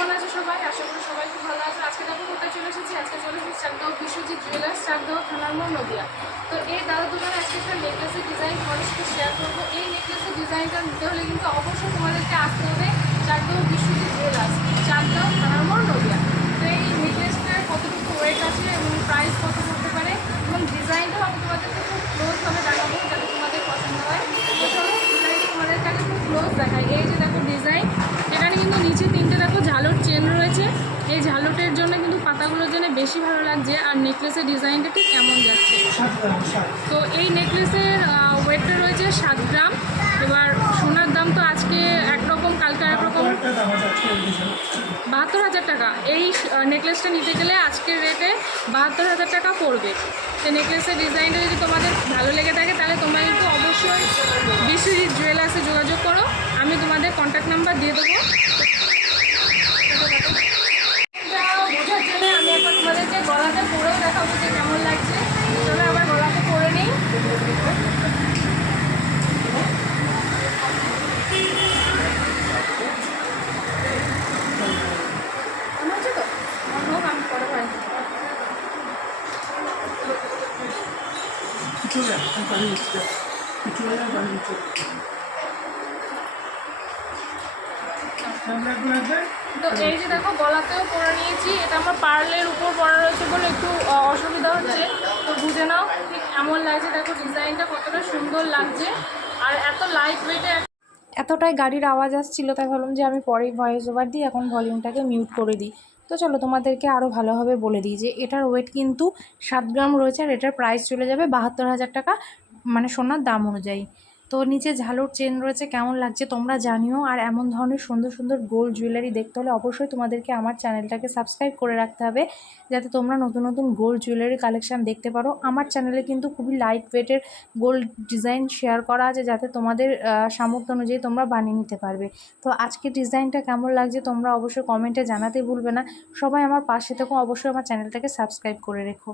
কেমন আছে সবাই? আশা করি সবাই খুব ভালো আছে। আজকে দেখো কোথায় চলে এসেছি? আজকে চলে এসেছি চাকদাও বিশ্বজিৎ জুয়েলার্স চাকদাও থানার মোড় নদিয়া। তো এই দাদা দোকানে আজকে একটা নেকলেসের ডিজাইন সাথে শেয়ার করব। এই নেকলেসের ডিজাইনটা নিতে হলে কিন্তু অবশ্যই তোমাদেরকে আসতে হবে চাকদাও বিশ্বজিৎ জুয়েলার্স চাকদাও থানার মোড় নদিয়া। তো এই নেকলেসটার কতটুকু ওয়েট আছে এবং প্রাইস কত পড়তে পারে এবং ডিজাইনটাও আমি তোমাদেরকে খুব ক্লোজভাবে দেখাবো যাতে তোমাদের পছন্দ হয়। চলো ডিজাইনটা তোমাদেরকে খুব ক্লোজ দেখাই। এই যে দেখো ডিজাইন এখানে কিন্তু নিচে তিনটে বেশি ভালো লাগছে। আর নেকলেসের ডিজাইনটা ঠিক এমন যাচ্ছে? তো এই নেকলেসের ওয়েটটা রয়েছে সাত গ্রাম। এবার সোনার দাম তো আজকে একরকম, কালকে একরকম বাহাত্তর হাজার টাকা। এই নেকলেসটা নিতে গেলে আজকের রেটে বাহাত্তর হাজার টাকা পড়বে। তো নেকলেসের ডিজাইনটা যদি তোমাদের ভালো লেগে থাকে, তাহলে তোমরা কিন্তু অবশ্যই বিশ্বজিৎ জুয়েলার্সে যোগাযোগ করো। আমি তোমাদের কন্ট্যাক্ট নাম্বার দিয়ে দেবো। পানি পানি তো এই যে দেখো গলাতেও পরে নিয়েছি। এটা আমার পার্লের উপর পরা রয়েছে বলে একটু অসুবিধা হচ্ছে। তো বুঝে নাও ঠিক এমন লাগছে। দেখো ডিজাইনটা কতটা সুন্দর লাগছে। আর এত লাইট ওয়েটে এতটাই গাড়ির আওয়াজ আসছিল তাই ভাবলাম যে আমি পরেই ভয়েস ওভার দিই এখন ভলিউমটাকে মিউট করে দিই। তো চলো তোমাদেরকে আরও ভালোভাবে বলে দিই যে এটার ওয়েট কিন্তু সাত গ্রাম রয়েছে আর এটার প্রাইস চলে যাবে বাহাত্তর হাজার টাকা মানে সোনার দাম অনুযায়ী। তো নিচে ঝালুর চেন রয়েছে, কেমন লাগছে তোমরা জানিও। আর এমন ধরনের সুন্দর সুন্দর গোল্ড জুয়েলারি দেখতে হলে অবশ্যই তোমাদেরকে আমার চ্যানেলটাকে সাবস্ক্রাইব করে রাখতে হবে, যাতে তোমরা নতুন নতুন গোল্ড জুয়েলারি কালেকশান দেখতে পারো। আমার চ্যানেলে কিন্তু খুবই লাইট ওয়েটের গোল্ড ডিজাইন শেয়ার করা আছে, যাতে তোমাদের সামর্থ্য অনুযায়ী তোমরা বানিয়ে নিতে পারবে। তো আজকে ডিজাইনটা কেমন লাগছে তোমরা অবশ্যই কমেন্টে জানাতে ভুলবে না। সবাই আমার পাশে থেকো, অবশ্যই আমার চ্যানেলটাকে সাবস্ক্রাইব করে রেখো।